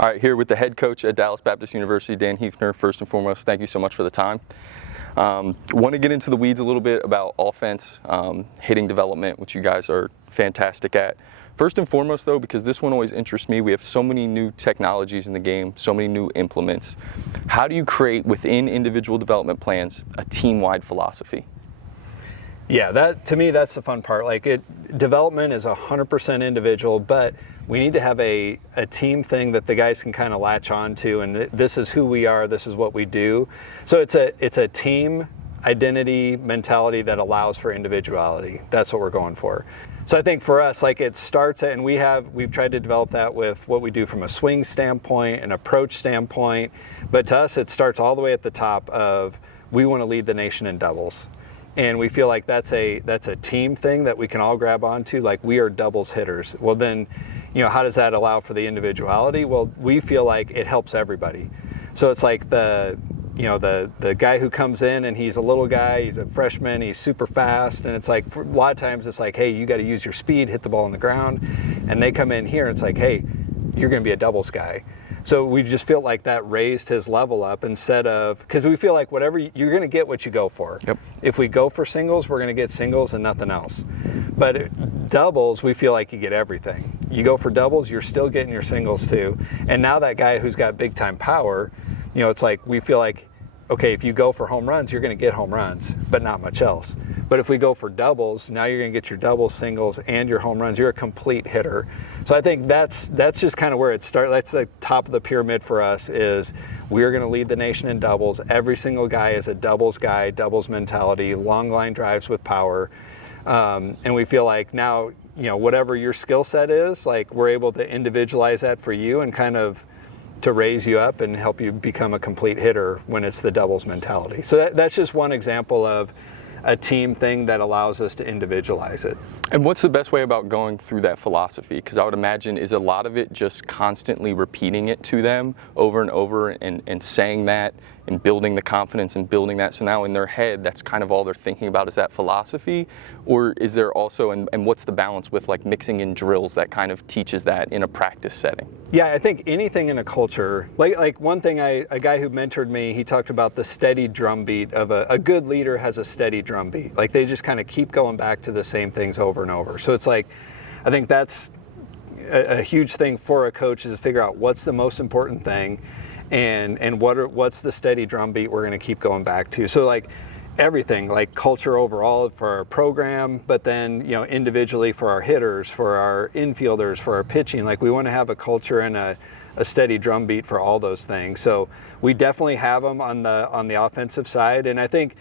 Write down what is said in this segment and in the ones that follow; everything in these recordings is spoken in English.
All right, here with the head coach at Dallas Baptist University, Dan Heefner. First and foremost, thank you so much for the time. Want to get into the weeds a little bit about offense, hitting development, which you guys are fantastic at. First and foremost, though, because this one always interests me, we have so many new technologies in the game, so many new implements. How do you create within individual development plans a team-wide philosophy? Yeah, to me, that's the fun part. Development is 100% individual, but we need to have a team thing that the guys can kind of latch on to, and this is who we are, this is what we do. So it's a team identity mentality that allows for individuality. That's what we're going for. So I think for us, it starts at, and we've tried to develop that with what we do from a swing standpoint, an approach standpoint, but to us, it starts all the way at the top of we want to lead the nation in doubles. And we feel like that's a team thing that we can all grab onto, like we are doubles hitters. Well then, how does that allow for the individuality? Well, we feel like it helps everybody. So it's like the guy who comes in and he's a little guy, he's a freshman, he's super fast, and it's like, for a lot of times it's like, hey, you got to use your speed, hit the ball on the ground. And they come in here and it's like, hey, you're going to be a doubles guy. So we just feel like that raised his level up instead of, because we feel like whatever, you're going to get what you go for. Yep. If we go for singles, we're going to get singles and nothing else. But doubles, we feel like you get everything. You go for doubles, you're still getting your singles too. And now that guy who's got big time power, it's like we feel like, okay, if you go for home runs, you're going to get home runs, but not much else. But if we go for doubles, now you're going to get your doubles, singles, and your home runs. You're a complete hitter. So I think that's just kind of where it starts. That's the top of the pyramid for us is we're going to lead the nation in doubles. Every single guy is a doubles guy, doubles mentality, long line drives with power. And we feel like now, whatever your skill set is, we're able to individualize that for you and kind of to raise you up and help you become a complete hitter when it's the doubles mentality. So that's just one example of a team thing that allows us to individualize it. And what's the best way about going through that philosophy? Because I would imagine, is a lot of it just constantly repeating it to them over and over and saying that and building the confidence and building that, so now in their head that's kind of all they're thinking about is that philosophy? Or is there also, and what's the balance with mixing in drills that kind of teaches that in a practice setting? Yeah, I think anything in a culture, like one thing, a guy who mentored me, he talked about the steady drumbeat of a good leader has a steady drumbeat. They just kind of keep going back to the same things over and over. So it's I think that's a huge thing for a coach is to figure out what's the most important thing and what's the steady drumbeat we're going to keep going back to. So everything, culture overall for our program, but then individually for our hitters, for our infielders, for our pitching, we want to have a culture and a steady drumbeat for all those things. So we definitely have them on the offensive side, and I think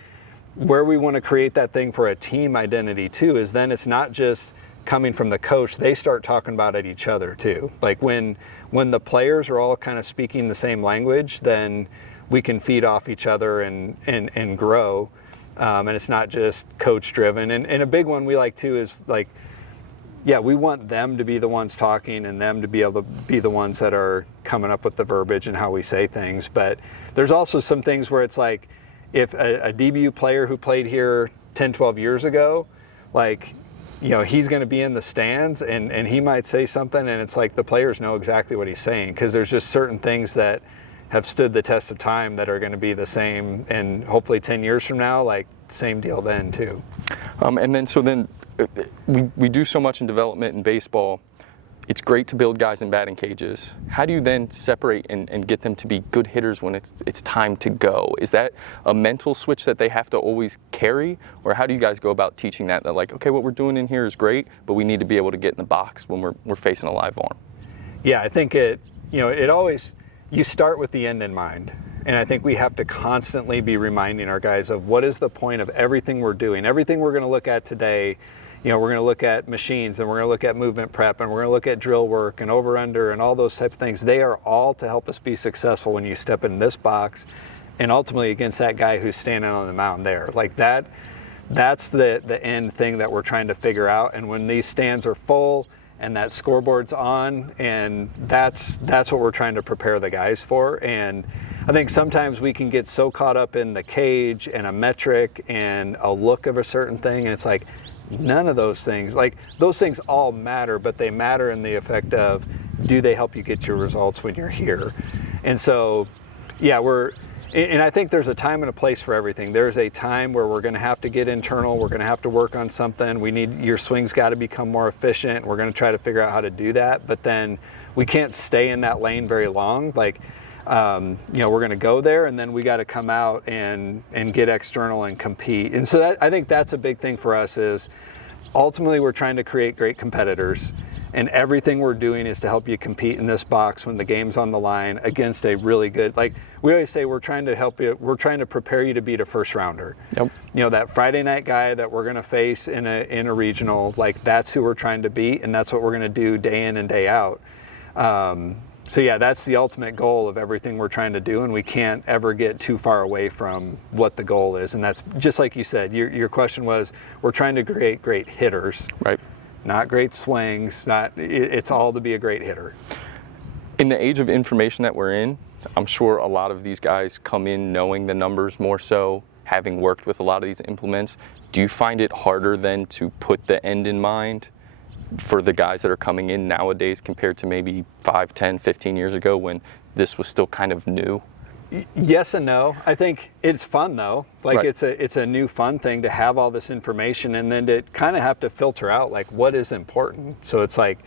where we want to create that thing for a team identity too is then it's not just coming from the coach, they start talking about it each other too. When the players are all kind of speaking the same language, then we can feed off each other and grow. And it's not just coach driven. And a big one we like too is we want them to be the ones talking and them to be able to be the ones that are coming up with the verbiage and how we say things. But there's also some things where it's if a DBU player who played here 10, 12 years ago, he's going to be in the stands and he might say something and it's the players know exactly what he's saying because there's just certain things that have stood the test of time that are going to be the same and hopefully 10 years from now, same deal then too. We do so much in development in baseball. It's great to build guys in batting cages. How do you then separate and get them to be good hitters when it's time to go? Is that a mental switch that they have to always carry? Or how do you guys go about teaching that okay, what we're doing in here is great, but we need to be able to get in the box when we're facing a live arm? Yeah, I think it always, you start with the end in mind. And I think we have to constantly be reminding our guys of what is the point of everything we're doing. Everything we're going to look at today, we're going to look at machines and we're going to look at movement prep and we're going to look at drill work and over under and all those types of things. They are all to help us be successful when you step in this box and ultimately against that guy who's standing on the mound there. That's the end thing that we're trying to figure out. And when these stands are full and that scoreboard's on, and that's what we're trying to prepare the guys for. And I think sometimes we can get so caught up in the cage and a metric and a look of a certain thing, and it's none of those things, those things all matter, but they matter in the effect of do they help you get your results when you're here? And so, yeah, and I think there's a time and a place for everything. There's a time where we're going to have to get internal. We're going to have to work on something. Your swing's got to become more efficient. We're going to try to figure out how to do that. But then we can't stay in that lane very long. Like, we're going to go there, and then we got to come out and get external and compete. And so I think that's a big thing for us is ultimately we're trying to create great competitors. And everything we're doing is to help you compete in this box when the game's on the line against a really good, like we always say, we're trying to help you, we're trying to prepare you to beat a first rounder. Yep. That Friday night guy that we're going to face in a regional, like that's who we're trying to beat, and that's what we're going to do day in and day out. So yeah, that's the ultimate goal of everything we're trying to do, and we can't ever get too far away from what the goal is. And that's just like you said, your question was, we're trying to create great hitters. Right. Not great swings, it's all to be a great hitter. In the age of information that we're in, I'm sure a lot of these guys come in knowing the numbers more so, having worked with a lot of these implements. Do you find it harder then to put the end in mind for the guys that are coming in nowadays compared to maybe 5, 10, 15 years ago when this was still kind of new? Yes and no. I think it's fun though. Like right. it's a new fun thing to have all this information and then to kind of have to filter out like what is important. So it's like,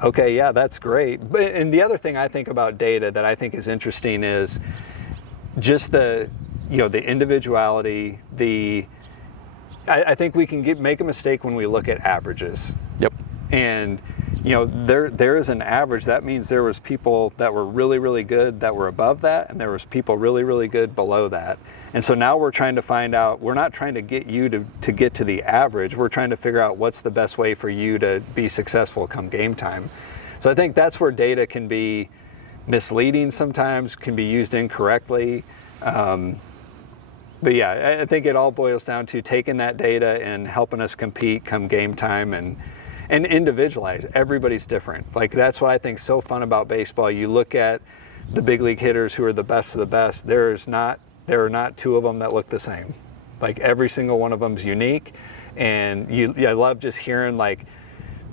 okay, yeah, that's great. And the other thing I think about data that I think is interesting is just the individuality, I think we can make a mistake when we look at averages. Yep. And there is an average. That means there was people that were really, really good that were above that, and there was people really, really good below that. And so now we're trying to find out, we're not trying to get you to get to the average. We're trying to figure out what's the best way for you to be successful come game time. So I think that's where data can be misleading sometimes, can be used incorrectly. But yeah, I think it all boils down to taking that data and helping us compete come game time and individualize. Everybody's different. Like that's what I think is so fun about baseball. You look at the big league hitters who are the best of the best. There are not two of them that look the same. Like every single one of them is unique, and I love just hearing like,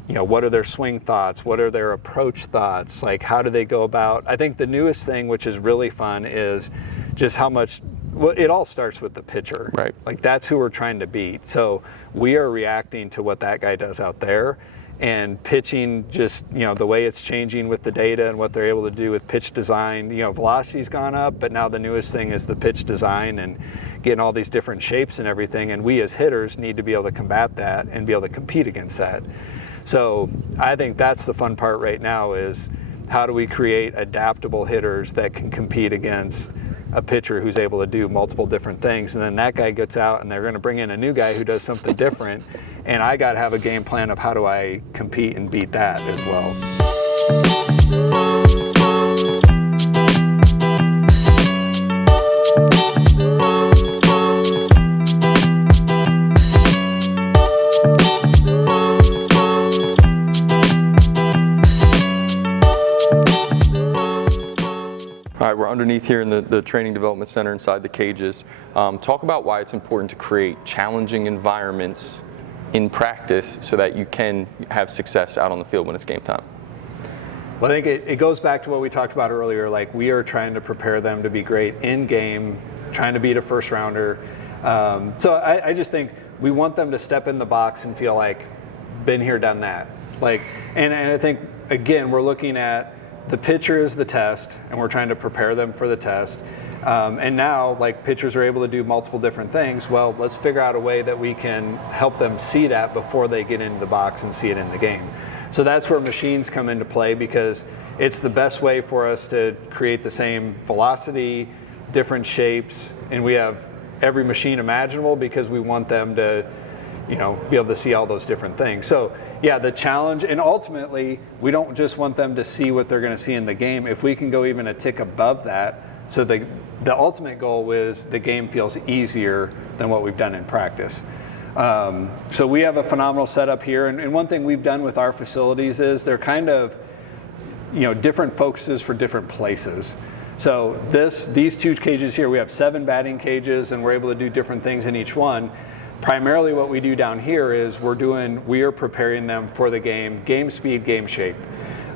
what are their swing thoughts? What are their approach thoughts? Like how do they go about? I think the newest thing, which is really fun, is just how much. Well, it all starts with the pitcher. Right. Like that's who we're trying to beat. So we are reacting to what that guy does out there, and pitching just, the way it's changing with the data and what they're able to do with pitch design. Velocity's gone up, but now the newest thing is the pitch design and getting all these different shapes and everything. And we as hitters need to be able to combat that and be able to compete against that. So I think that's the fun part right now is how do we create adaptable hitters that can compete against a pitcher who's able to do multiple different things, and then that guy gets out and they're going to bring in a new guy who does something different, and I got to have a game plan of how do I compete and beat that as well. All right, we're underneath here in the training development center inside the cages. Talk about why it's important to create challenging environments in practice so that you can have success out on the field when it's game time. Well, I think it goes back to what we talked about earlier. Like we are trying to prepare them to be great in game, trying to beat a first rounder. So I just think we want them to step in the box and feel like, been here, done that. Like, and I think again we're looking at the pitcher is the test, and we're trying to prepare them for the test. And now, like pitchers are able to do multiple different things. Well, let's figure out a way that we can help them see that before they get into the box and see it in the game. So that's where machines come into play, because it's the best way for us to create the same velocity, different shapes, and we have every machine imaginable because we want them to, be able to see all those different things. So yeah, the challenge, and ultimately, we don't just want them to see what they're going to see in the game. If we can go even a tick above that, so the ultimate goal is the game feels easier than what we've done in practice. So we have a phenomenal setup here, and one thing we've done with our facilities is they're kind of, different focuses for different places. So these two cages here, we have 7 batting cages, and we're able to do different things in each one. Primarily what we do down here is we are preparing them for the game speed, game shape.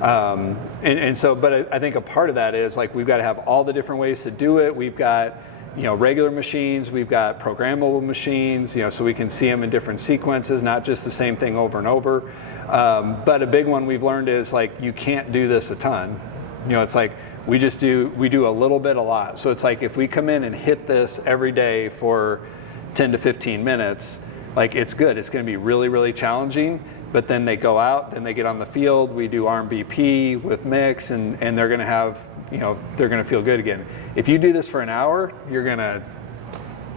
But I think a part of that is like we've got to have all the different ways to do it. We've got regular machines, we've got programmable machines, so we can see them in different sequences, not just the same thing over and over. But a big one we've learned is like you can't do this a ton. It's like we do a little bit a lot. So it's like if we come in and hit this every day for 10 to 15 minutes, like it's good. It's going to be really, really challenging. But then they go out, then they get on the field. We do RMBP with mix, and they're going to have, they're going to feel good again. If you do this for an hour,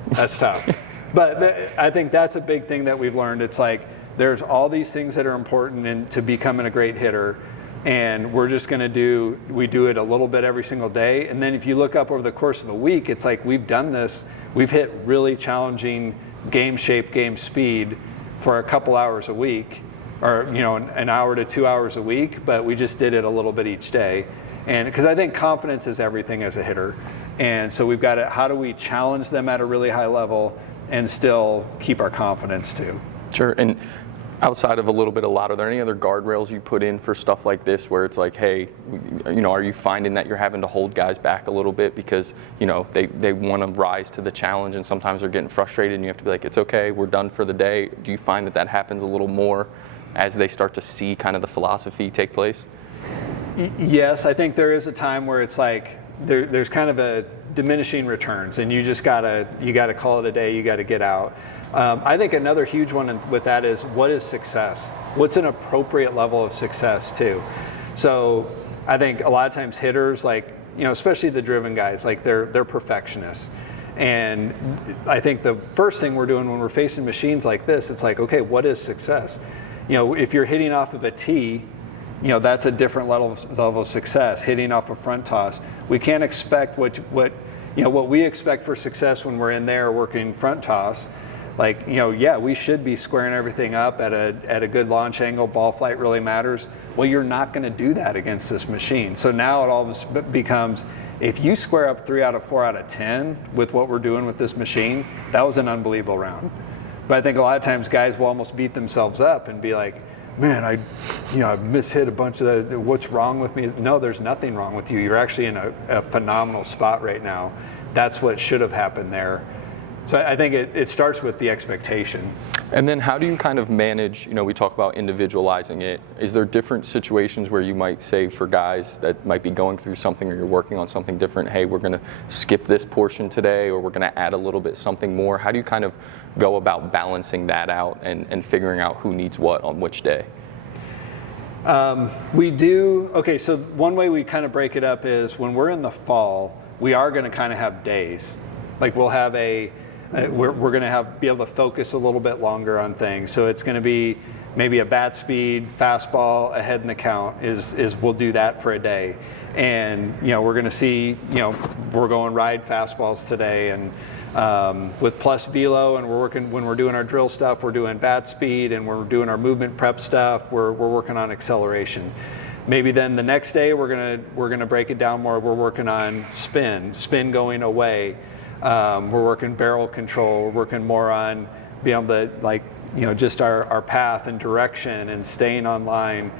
that's tough. But I think that's a big thing that we've learned. It's like there's all these things that are important to becoming a great hitter, and we're just going to we do it a little bit every single day. And then if you look up over the course of the week, it's like we've done this. We've hit really challenging game shape, game speed for a couple hours a week, or an hour to 2 hours a week, but we just did it a little bit each day. And because I think confidence is everything as a hitter, and so we've got to, how do we challenge them at a really high level and still keep our confidence too? Sure. And outside of a little bit a lot, are there any other guardrails you put in for stuff like this where it's like, hey, are you finding that you're having to hold guys back a little bit because they want to rise to the challenge, and sometimes they're getting frustrated and you have to be like, it's okay, we're done for the day? Do you find that happens a little more as they start to see kind of the philosophy take place? Yes, I think there is a time where it's like there's kind of a diminishing returns, and you just gotta call it a day. You got to get out. I think another huge one with that is, what is success? What's an appropriate level of success too? So I think a lot of times hitters, like especially the driven guys, like they're perfectionists. And I think the first thing we're doing when we're facing machines like this, it's like, okay, what is success? If you're hitting off of a tee, that's a different level of success. Hitting off a front toss, we can't expect what we expect for success when we're in there working front toss. Like we should be squaring everything up at a good launch angle. Ball flight really matters. Well, you're not going to do that against this machine. So now it all becomes, if you square up 3 out of 4 out of 10 with what we're doing with this machine, that was an unbelievable round. But I think a lot of times guys will almost beat themselves up and be like, man, I mishit a bunch of that. What's wrong with me? No, there's nothing wrong with you. You're actually in a phenomenal spot right now. That's what should have happened there. So I think it starts with the expectation. And then how do you kind of manage, we talk about individualizing it. Is there different situations where you might say for guys that might be going through something, or you're working on something different, hey, we're going to skip this portion today, or we're going to add a little bit something more? How do you kind of go about balancing that out and figuring out who needs what on which day? We do, okay, so one way we kind of break it up is when we're in the fall, we are going to kind of have days. Like we'll have we're going to be able to focus a little bit longer on things. So it's going to be maybe a bat speed, fastball, ahead in the count is we'll do that for a day. And, we're going to see, we're going ride fastballs today, and with plus velo, and we're working, when we're doing our drill stuff, we're doing bat speed, and we're doing our movement prep stuff, we're working on acceleration. Maybe then the next day we're gonna break it down more. We're working on spin going away. We're working barrel control. We're working more on being able to just our path and direction and staying on line.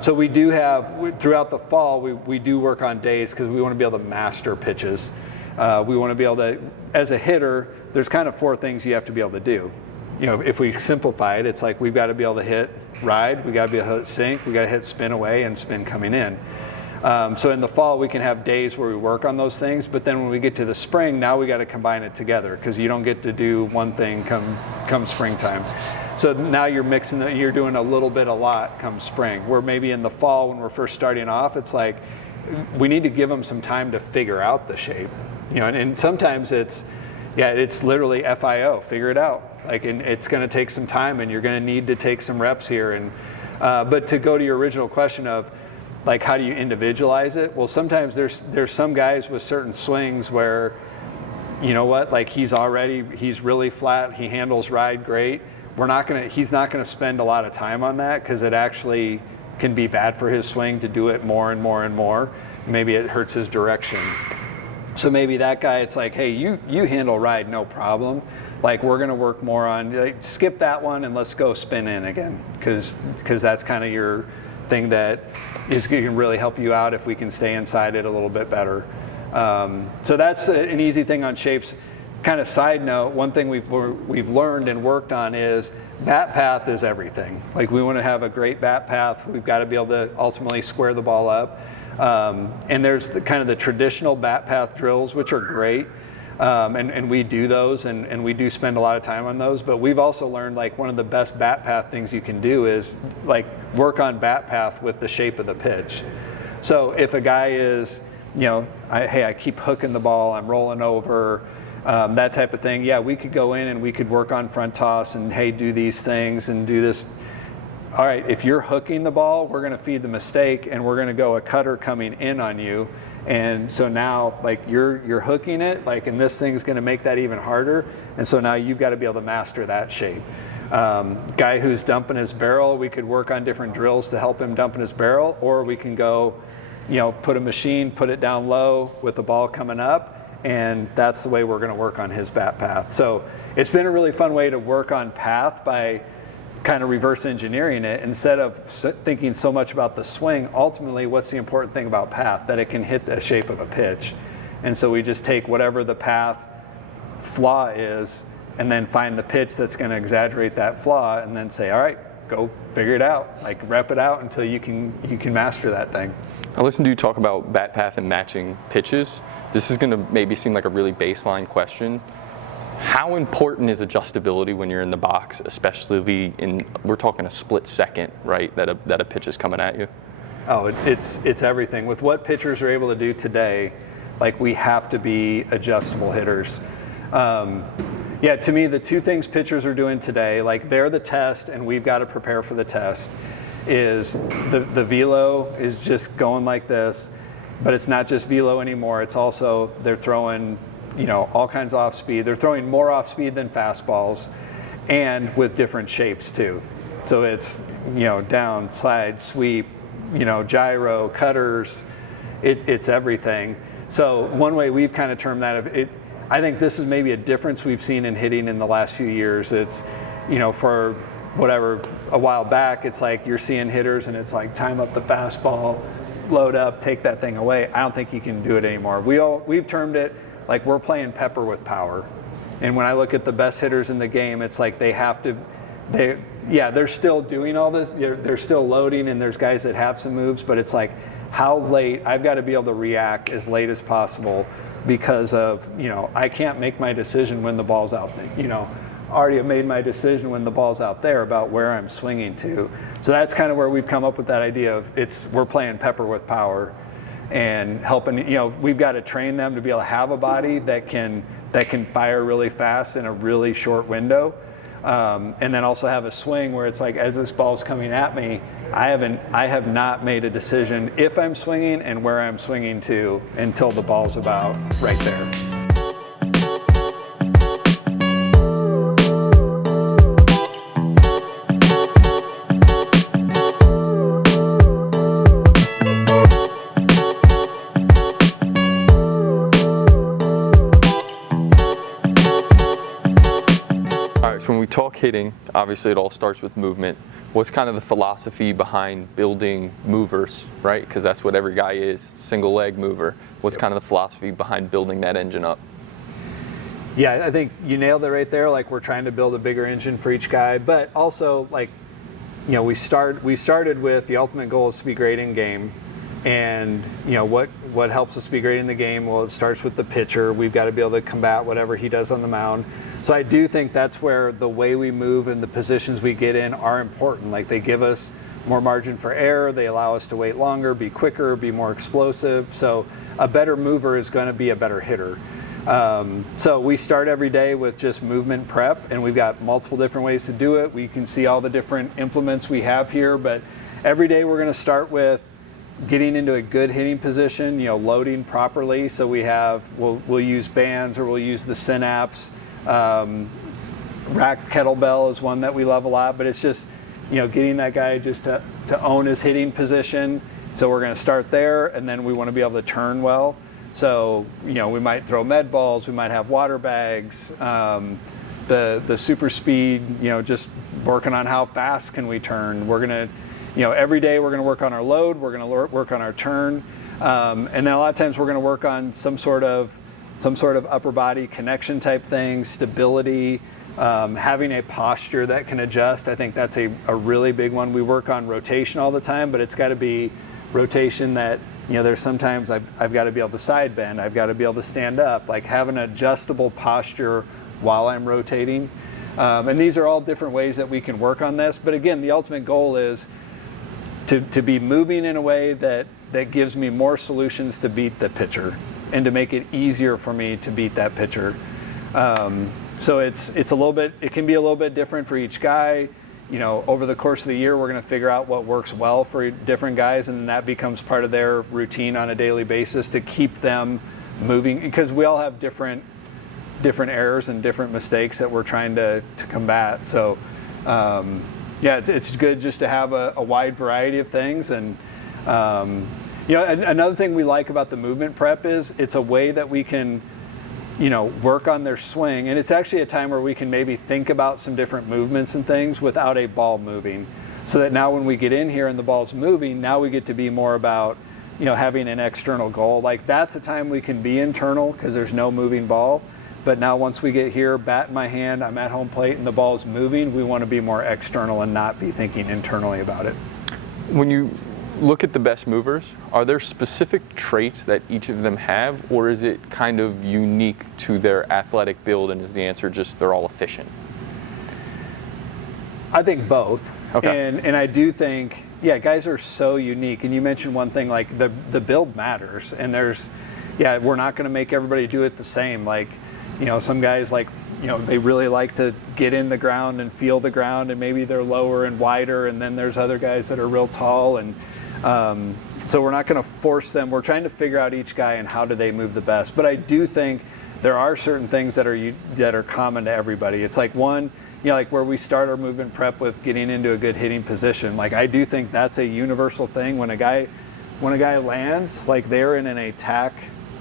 So we do have, throughout the fall, we do work on days because we want to be able to master pitches. We want to be able to, as a hitter, there's kind of 4 things you have to be able to do. If we simplify it, it's like we've got to be able to hit ride, we got to be able to hit sink, we got to hit spin away and spin coming in. So in the fall, we can have days where we work on those things, but then when we get to the spring, now we got to combine it together because you don't get to do one thing come springtime. So now you're mixing, you're doing a little bit a lot come spring, where maybe in the fall when we're first starting off, it's like we need to give them some time to figure out the shape. And sometimes it's literally FIO, figure it out. And it's going to take some time, and you're going to need to take some reps here. And but to go to your original question of how do you individualize it? Well, sometimes there's some guys with certain swings where, he's really flat, he handles ride great. He's not gonna spend a lot of time on that because it actually can be bad for his swing to do it more and more and more. Maybe it hurts his direction. So maybe that guy, it's like, hey, you handle ride no problem. We're gonna work more on skip that one and let's go spin in again because that's kind of your something that is going to really help you out if we can stay inside it a little bit better. So that's an easy thing on shapes. Kind of side note, one thing we've learned and worked on is bat path is everything. Like we want to have a great bat path. We've got to be able to ultimately square the ball up. And there's kind of the traditional bat path drills, which are great. And we do those, and we do spend a lot of time on those. But we've also learned like one of the best bat path things you can do is like work on bat path with the shape of the pitch. So if a guy is, I keep hooking the ball, I'm rolling over, that type of thing. Yeah, we could go in and we could work on front toss and hey, do these things and do this. All right, if you're hooking the ball, we're going to feed the mistake and we're going to go a cutter coming in on you. And so now, like you're hooking it, like, and this thing's going to make that even harder. And so now you've got to be able to master that shape. Guy who's dumping his barrel, we could work on different drills to help him dump in his barrel, or we can go, put a machine, put it down low with the ball coming up. And that's the way we're going to work on his bat path. So it's been a really fun way to work on path by kind of reverse engineering it. Instead of thinking so much about the swing, ultimately what's the important thing about path? That it can hit the shape of a pitch. And so we just take whatever the path flaw is and then find the pitch that's going to exaggerate that flaw and then say, all right, go figure it out. Like rep it out until you can master that thing. I listened to you talk about bat path and matching pitches. This is going to maybe seem like a really baseline question. How important is adjustability when you're in the box, especially we're talking a split second, right, that a pitch is coming at you? Oh, it's everything. With what pitchers are able to do today, like we have to be adjustable hitters. Yeah, to me, the two things pitchers are doing today, like they're the test and we've got to prepare for the test, is the velo is just going like this, but it's not just velo anymore. It's also, they're throwing, all kinds of off speed. They're throwing more off speed than fastballs and with different shapes too. So it's, down, slide, sweep, gyro, cutters, it's everything. So one way we've kind of termed that, I think this is maybe a difference we've seen in hitting in the last few years. It's, for whatever, a while back, it's like you're seeing hitters and it's like time up the fastball, load up, take that thing away. I don't think you can do it anymore. We've termed it like we're playing pepper with power. And when I look at the best hitters in the game, it's like they're still doing all this. They're still loading and there's guys that have some moves, but it's like how late, I've got to be able to react as late as possible because of, I can't make my decision when the ball's out there. Already have made my decision when the ball's out there about where I'm swinging to. So that's kind of where we've come up with that idea of we're playing pepper with power and helping, we've got to train them to be able to have a body that can fire really fast in a really short window. And then also have a swing where it's like, as this ball's coming at me, I have not made a decision if I'm swinging and where I'm swinging to until the ball's about right there. So when we talk hitting, obviously it all starts with movement. What's kind of the philosophy behind building movers, right? Because that's what every guy is, single leg mover. What's kind of the philosophy behind building that engine up? Yeah, I think you nailed it right there. Like we're trying to build a bigger engine for each guy, but also like, we started with the ultimate goal is to be great in game. And what helps us be great in the game? Well, it starts with the pitcher. We've got to be able to combat whatever he does on the mound. So I do think that's where the way we move and the positions we get in are important. Like they give us more margin for error. They allow us to wait longer, be quicker, be more explosive. So a better mover is going to be a better hitter. So we start every day with just movement prep, and we've got multiple different ways to do it. We can see all the different implements we have here, but every day we're going to start with getting into a good hitting position, loading properly. So we'll use bands or we'll use the synapse. Rack kettlebell is one that we love a lot, but it's just, getting that guy just to own his hitting position. So we're going to start there, and then we want to be able to turn well. So, we might throw med balls, we might have water bags, the super speed, just working on how fast can we turn. We're going to, every day we're going to work on our load, we're going to work on our turn, and then a lot of times we're going to work on some sort of upper body connection type thing, stability, having a posture that can adjust. I think that's a really big one. We work on rotation all the time, but it's got to be rotation that, there's sometimes I've got to be able to side bend, I've got to be able to stand up, like have an adjustable posture while I'm rotating. And these are all different ways that we can work on this. But again, the ultimate goal is to be moving in a way that gives me more solutions to beat the pitcher and to make it easier for me to beat that pitcher. So it can be a little bit different for each guy. Over the course of the year, we're going to figure out what works well for different guys, and that becomes part of their routine on a daily basis to keep them moving, because we all have different errors and different mistakes that we're trying to combat. So it's good just to have a wide variety of things. And another thing we like about the movement prep is it's a way that we can work on their swing, and it's actually a time where we can maybe think about some different movements and things without a ball moving, so that now when we get in here and the ball's moving, now we get to be more about having an external goal. Like that's a time we can be internal because there's no moving ball. But now once we get here, bat in my hand, I'm at home plate and the ball's moving, we want to be more external and not be thinking internally about it. When you look at the best movers, are there specific traits that each of them have, or is it kind of unique to their athletic build, and is the answer just they're all efficient? I think both. Okay. And I do think, guys are so unique. And you mentioned one thing, like the build matters. And we're not going to make everybody do it the same. Like, some guys they really like to get in the ground and feel the ground, and maybe they're lower and wider. And then there's other guys that are real tall. And so we're not going to force them. We're trying to figure out each guy and how do they move the best. But I do think there are certain things that are common to everybody. It's like one, like where we start our movement prep with getting into a good hitting position. Like I do think that's a universal thing. When a guy lands, like they're in an attack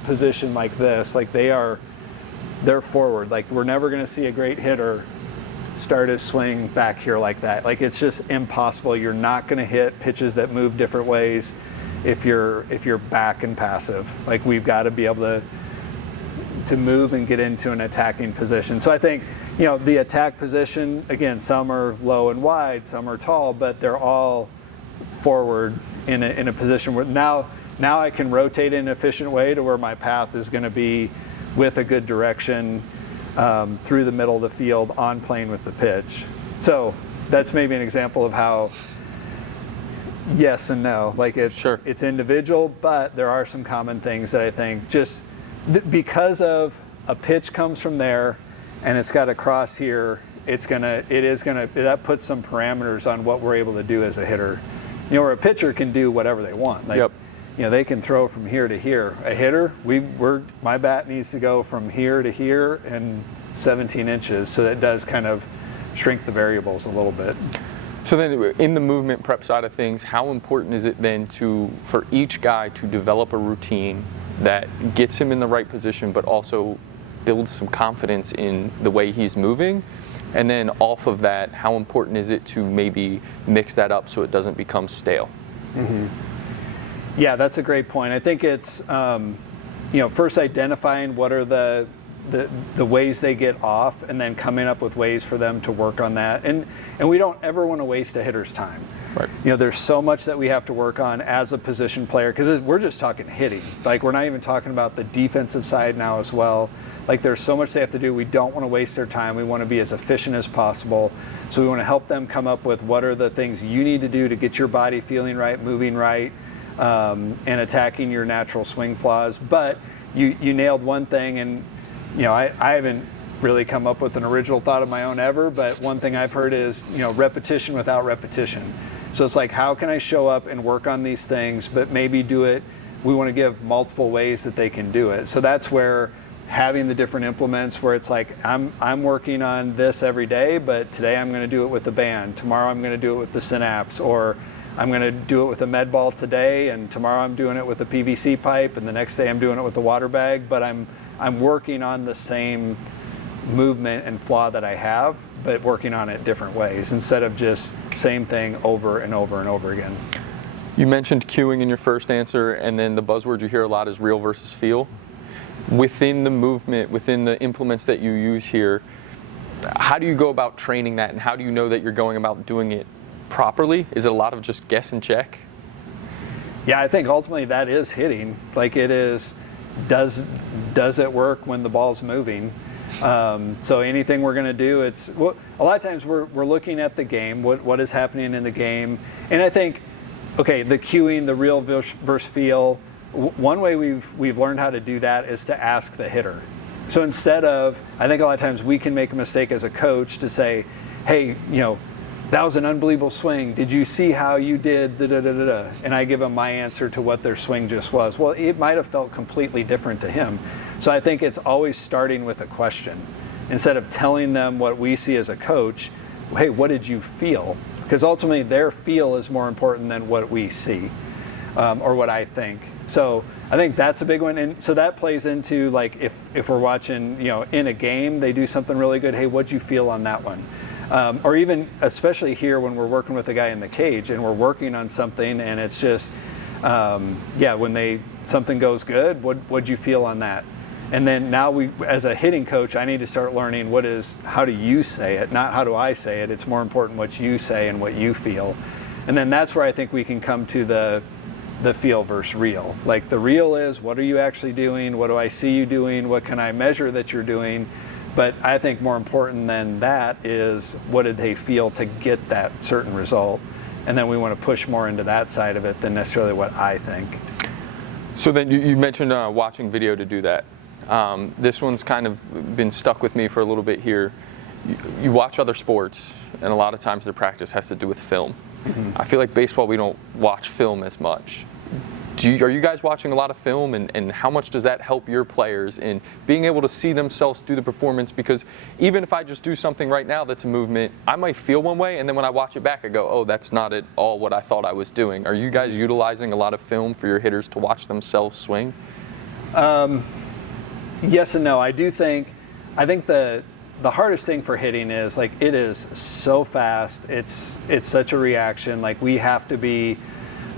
position like this, like they're forward. Like we're never going to see a great hitter start his swing back here like that. Like it's just impossible. You're not going to hit pitches that move different ways if you're back and passive. Like we've got to be able to move and get into an attacking position. So I think the attack position, again, some are low and wide, some are tall, but they're all forward in a position where now I can rotate in an efficient way to where my path is going to be with a good direction through the middle of the field on plane with the pitch. So that's maybe an example of how yes and no. Like it's individual, but there are some common things that I think just because of a pitch comes from there and it's got a cross here, that puts some parameters on what we're able to do as a hitter. Where a pitcher can do whatever they want. Like, they can throw from here to here. A hitter, my bat needs to go from here to here and 17 inches. So that does kind of shrink the variables a little bit. So then in the movement prep side of things, how important is it then for each guy to develop a routine that gets him in the right position, but also builds some confidence in the way he's moving? And then off of that, how important is it to maybe mix that up so it doesn't become stale? Mm-hmm. Yeah, that's a great point. I think it's, first identifying what are the ways they get off, and then coming up with ways for them to work on that. And we don't ever want to waste a hitter's time. Right. There's so much that we have to work on as a position player, because we're just talking hitting. Like we're not even talking about the defensive side now as well. Like there's so much they have to do. We don't want to waste their time. We want to be as efficient as possible. So we want to help them come up with what are the things you need to do to get your body feeling right, moving right, and attacking your natural swing flaws. But you nailed one thing, and I haven't really come up with an original thought of my own ever, but one thing I've heard is repetition without repetition. So it's like, how can I show up and work on these things, but maybe do it, we want to give multiple ways that they can do it. So that's where having the different implements, where it's like, I'm working on this every day, but today I'm going to do it with the band, tomorrow I'm going to do it with the synapse, or I'm going to do it with a med ball today, and tomorrow I'm doing it with a PVC pipe, and the next day I'm doing it with a water bag. But I'm working on the same movement and flaw that I have, but working on it different ways instead of just same thing over and over and over again. You mentioned cueing in your first answer, and then the buzzword you hear a lot is real versus feel. Within the movement, within the implements that you use here, how do you go about training that, and how do you know that you're going about doing it properly? Is it a lot of just guess and check? Yeah, I think ultimately that is hitting. Like it is, does it work when the ball's moving? So anything we're going to do, it's well, a lot of times we're looking at the game, what is happening in the game, and I think, okay, the cueing, the real versus feel. One way we've learned how to do that is to ask the hitter. So instead of, I think a lot of times we can make a mistake as a coach to say, hey, that was an unbelievable swing. Did you see how you did da da da da da? And I give them my answer to what their swing just was. Well, it might have felt completely different to him. So I think it's always starting with a question. Instead of telling them what we see as a coach, hey, what did you feel? Because ultimately their feel is more important than what we see or what I think. So I think that's a big one. And so that plays into like if we're watching, in a game, they do something really good. Hey, what'd you feel on that one? Or even, especially here when we're working with a guy in the cage and we're working on something and it's just, when something goes good, what'd you feel on that? And then now as a hitting coach, I need to start learning how do you say it, not how do I say it. It's more important what you say and what you feel. And then that's where I think we can come to the feel versus real. Like the real is, what are you actually doing? What do I see you doing? What can I measure that you're doing? But I think more important than that is what did they feel to get that certain result? And then we want to push more into that side of it than necessarily what I think. So then you mentioned watching video to do that. This one's kind of been stuck with me for a little bit here. You watch other sports, and a lot of times their practice has to do with film. Mm-hmm. I feel like baseball, we don't watch film as much. Are you guys watching a lot of film, and how much does that help your players in being able to see themselves do the performance? Because even if I just do something right now that's a movement, I might feel one way, and then when I watch it back, I go, oh, that's not at all what I thought I was doing. Are you guys utilizing a lot of film for your hitters to watch themselves swing? Yes and no. I think the hardest thing for hitting is like it is so fast. It's such a reaction. Like we have to be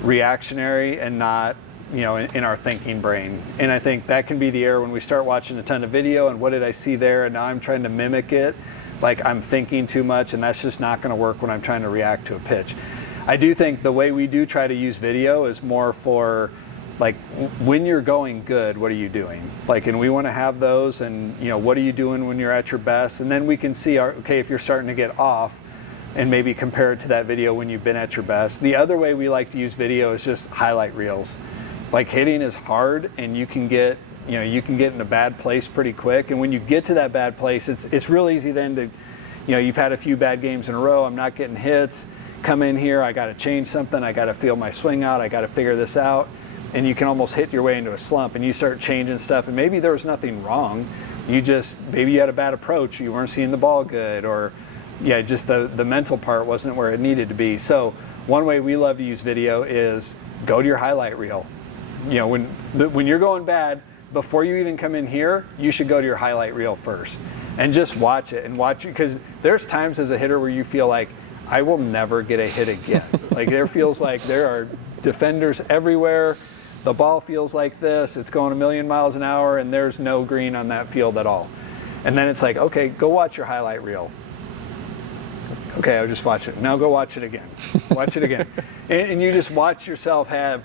reactionary and not, in our thinking brain. And I think that can be the error when we start watching a ton of video and what did I see there, and now I'm trying to mimic it. Like I'm thinking too much, and that's just not going to work when I'm trying to react to a pitch. I do think the way we do try to use video is more for like when you're going good, what are you doing? Like, and we want to have those, and what are you doing when you're at your best? And then we can see, okay, if you're starting to get off, and maybe compare it to that video when you've been at your best. The other way we like to use video is just highlight reels. Like hitting is hard, and you can get in a bad place pretty quick. And when you get to that bad place, it's real easy then to, you've had a few bad games in a row. I'm not getting hits. Come in here, I got to change something. I got to feel my swing out. I got to figure this out. And you can almost hit your way into a slump, and you start changing stuff. And maybe there was nothing wrong. Maybe you had a bad approach. You weren't seeing the ball good, or just the mental part wasn't where it needed to be. So one way we love to use video is go to your highlight reel. When you're going bad, before you even come in here, you should go to your highlight reel first and just watch it because there's times as a hitter where you feel like I will never get a hit again. Like there feels like there are defenders everywhere. The ball feels like this. It's going a million miles an hour, and there's no green on that field at all. And then it's like, okay, go watch your highlight reel. Okay, I'll just watch it. Now go watch it again. Watch it again. And you just watch yourself have,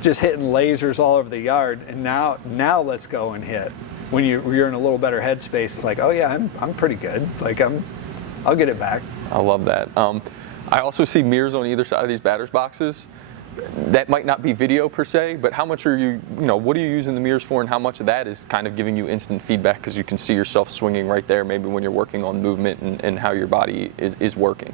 just hitting lasers all over the yard. And now let's go and hit. When you're in a little better headspace, it's like, oh yeah, I'm pretty good. Like I'll get it back. I love that. I also see mirrors on either side of these batters boxes. That might not be video per se, but how much are you, what are you using the mirrors for, and how much of that is kind of giving you instant feedback because you can see yourself swinging right there, maybe when you're working on movement and how your body is working?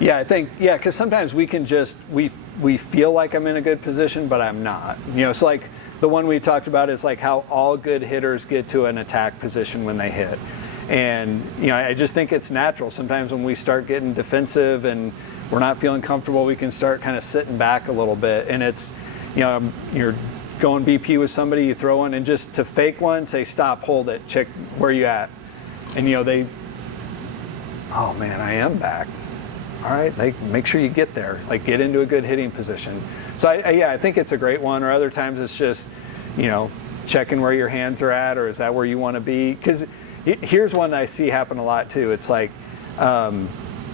Yeah, I think, because sometimes we can we feel like I'm in a good position, but I'm not. It's like the one we talked about is like how all good hitters get to an attack position when they hit. And, I just think it's natural. Sometimes when we start getting defensive and we're not feeling comfortable, we can start kind of sitting back a little bit. And it's, you're going BP with somebody, you throw one, and just to fake one, say, stop, hold it, check where you at. And, oh man, I am back. All right, like make sure you get there, like get into a good hitting position. So I think it's a great one. Or other times it's just, checking where your hands are at, or is that where you want to be? Because here's one that I see happen a lot too. It's like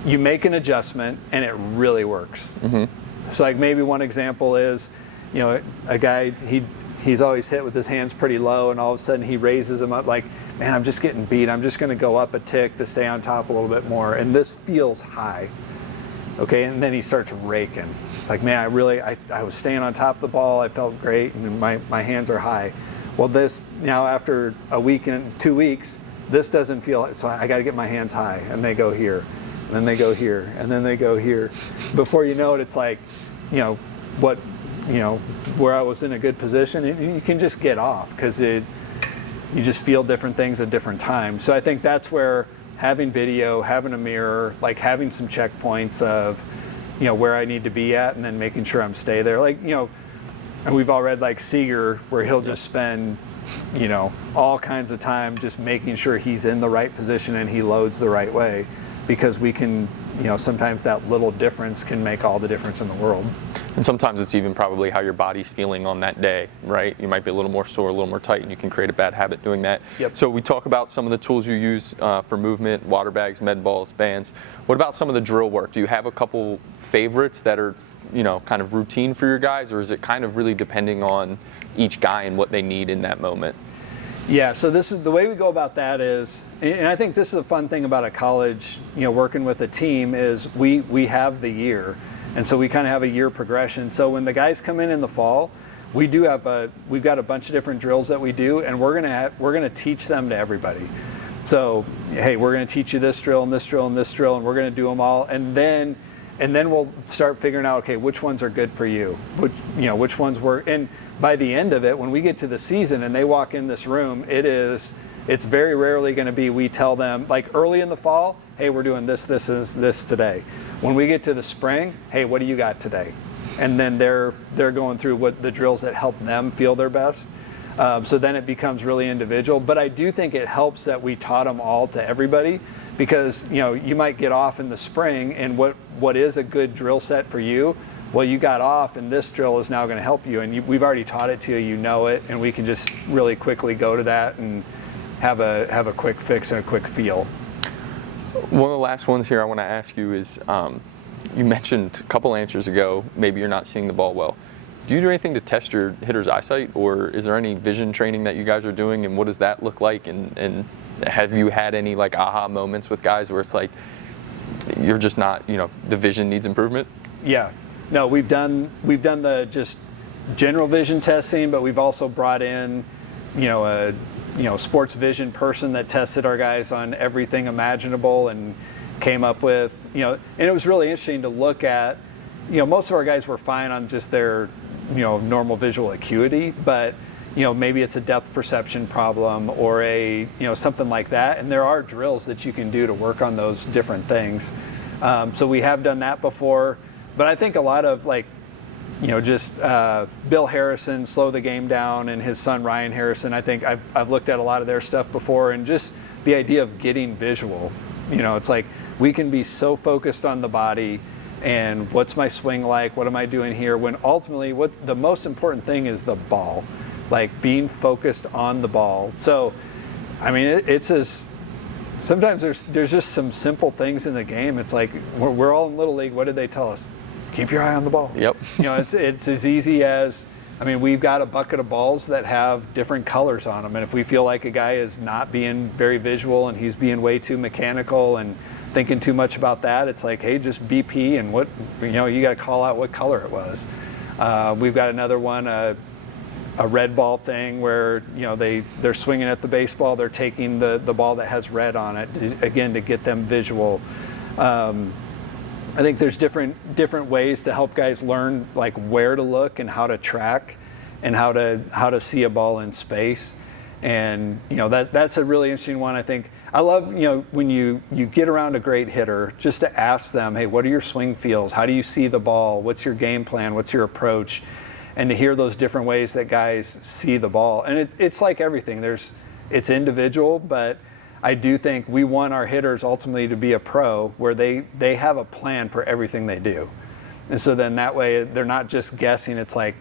you make an adjustment and it really works. Mm-hmm. So like maybe one example is, a guy, he's always hit with his hands pretty low, and all of a sudden he raises them up like, man, I'm just getting beat. I'm just going to go up a tick to stay on top a little bit more. And this feels high. Okay, and then he starts raking. It's like, man, I was staying on top of the ball. I felt great, and my hands are high. Well, this, now after a week and 2 weeks, this doesn't feel, so I got to get my hands high. And they go here, and then they go here, and then they go here. Before you know it, it's like, where I was in a good position, and you can just get off because you just feel different things at different times. So I think that's where having video, having a mirror, like having some checkpoints of, where I need to be at, and then making sure I'm stay there. Like, and we've all read like Seeger, where he'll just spend, all kinds of time just making sure he's in the right position and he loads the right way, because we can, sometimes that little difference can make all the difference in the world. And sometimes it's even probably how your body's feeling on that day, right? You might be a little more sore, a little more tight, and you can create a bad habit doing that. Yep. So we talk about some of the tools you use for movement, water bags, med balls, bands. What about some of the drill work? Do you have a couple favorites that are, kind of routine for your guys, or is it kind of really depending on each guy and what they need in that moment? Yeah, so this is the way we go about that is, and I think this is a fun thing about a college, working with a team, is we have the year. And so we kind of have a year progression. So when the guys come in the fall, we've got a bunch of different drills that we do, and we're gonna teach them to everybody. So hey, we're gonna teach you this drill and this drill and this drill, and we're gonna do them all, and then we'll start figuring out, okay, which ones are good for you, which ones work. And by the end of it, when we get to the season and they walk in this room, it's very rarely going to be we tell them, like early in the fall, hey, we're doing this today. When we get to the spring, hey, what do you got today? And then they're going through what the drills that help them feel their best. So then it becomes really individual. But I do think it helps that we taught them all to everybody, because you might get off in the spring, and what is a good drill set for you, well, you got off, and this drill is now going to help you, and we've already taught it to you, it, and we can just really quickly go to that and have a quick fix and a quick feel. One of the last ones here I want to ask you is, you mentioned a couple answers ago, maybe you're not seeing the ball well. Do you do anything to test your hitter's eyesight, or is there any vision training that you guys are doing, and what does that look like? And have you had any like aha moments with guys where it's like you're just not, the vision needs improvement? Yeah, no, we've done the just general vision testing, but we've also brought in, a sports vision person that tested our guys on everything imaginable and came up with, and it was really interesting to look at. Most of our guys were fine on just their, normal visual acuity, but maybe it's a depth perception problem or a, something like that. And there are drills that you can do to work on those different things. So we have done that before, but I think a lot of just Bill Harrison, Slow the Game Down, and his son Ryan Harrison, I think I've looked at a lot of their stuff before, and just the idea of getting visual. It's like we can be so focused on the body and what's my swing like, what am I doing here, when ultimately what the most important thing is the ball, like being focused on the ball. So, I mean, sometimes there's just some simple things in the game. It's like we're all in Little League. What did they tell us? Keep your eye on the ball. Yep. It's as easy as, we've got a bucket of balls that have different colors on them, and if we feel like a guy is not being very visual and he's being way too mechanical and thinking too much about that, it's like, hey, just BP, and what you got to call out what color it was. We've got another one, a red ball thing where they're swinging at the baseball, they're taking the ball that has red on it, again, to get them visual. I think there's different ways to help guys learn like where to look and how to track and how to see a ball in space. And that's a really interesting one. I think I love when you get around a great hitter, just to ask them, hey, what are your swing feels? How do you see the ball? What's your game plan? What's your approach? And to hear those different ways that guys see the ball. And it's like everything. It's individual, but I do think we want our hitters ultimately to be a pro where they have a plan for everything they do. And so then that way they're not just guessing. It's like,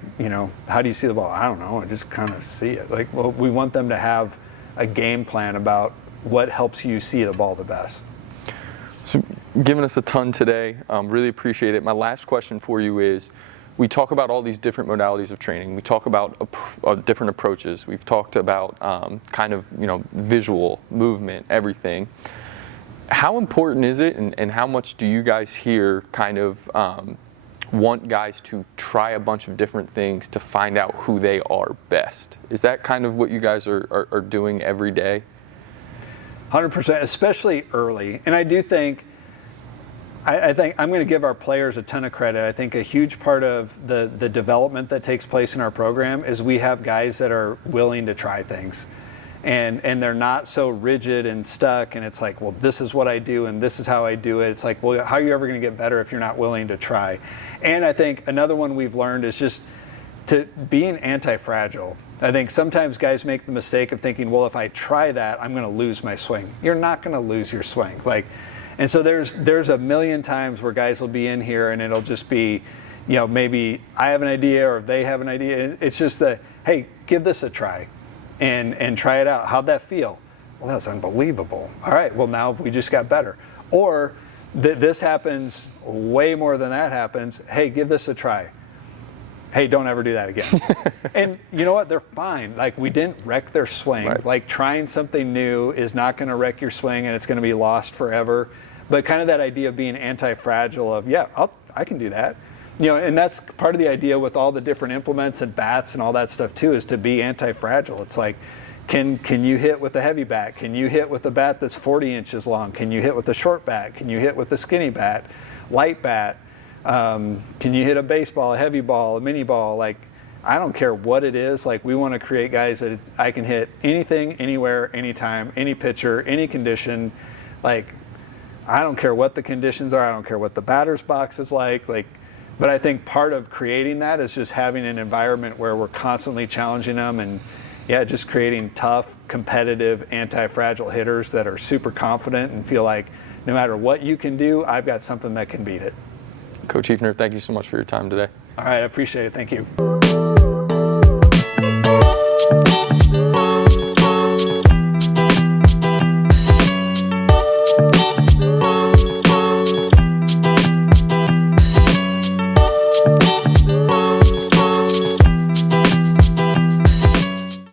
how do you see the ball? I don't know. I just kind of see it. Like, well, we want them to have a game plan about what helps you see the ball the best. So, giving us a ton today, really appreciate it. My last question for you is, we talk about all these different modalities of training. We talk about different approaches. We've talked about visual, movement, everything. How important is it, and how much do you guys here kind of want guys to try a bunch of different things to find out who they are best? Is that kind of what you guys are doing every day? 100%, especially early. And I do think, I think I'm going to give our players a ton of credit. I think a huge part of the development that takes place in our program is we have guys that are willing to try things. And they're not so rigid and stuck, and it's like, well, this is what I do and this is how I do it. It's like, well, how are you ever going to get better if you're not willing to try? And I think another one we've learned is just to being anti-fragile. I think sometimes guys make the mistake of thinking, well, if I try that, I'm going to lose my swing. You're not going to lose your swing. And so there's a million times where guys will be in here and it'll just be, maybe I have an idea or they have an idea. It's just that, hey, give this a try. And try it out. How'd that feel? Well, that's unbelievable. All right, well, now we just got better. Or this happens way more than that happens. Hey, give this a try. Hey, don't ever do that again. And you know what? They're fine. Like, we didn't wreck their swing. Right. Like, trying something new is not going to wreck your swing and it's going to be lost forever. But kind of that idea of being anti-fragile of, yeah, I can do that. And that's part of the idea with all the different implements and bats and all that stuff too, is to be anti-fragile. It's like, can you hit with a heavy bat? Can you hit with a bat that's 40 inches long? Can you hit with a short bat? Can you hit with a skinny bat, light bat? Can you hit a baseball, a heavy ball, a mini ball? Like, I don't care what it is. Like, we want to create guys that I can hit anything, anywhere, anytime, any pitcher, any condition. Like, I don't care what the conditions are. I don't care what the batter's box is like. But I think part of creating that is just having an environment where we're constantly challenging them and, just creating tough, competitive, anti-fragile hitters that are super confident and feel like no matter what you can do, I've got something that can beat it. Coach Heefner, thank you so much for your time today. All right, I appreciate it. Thank you.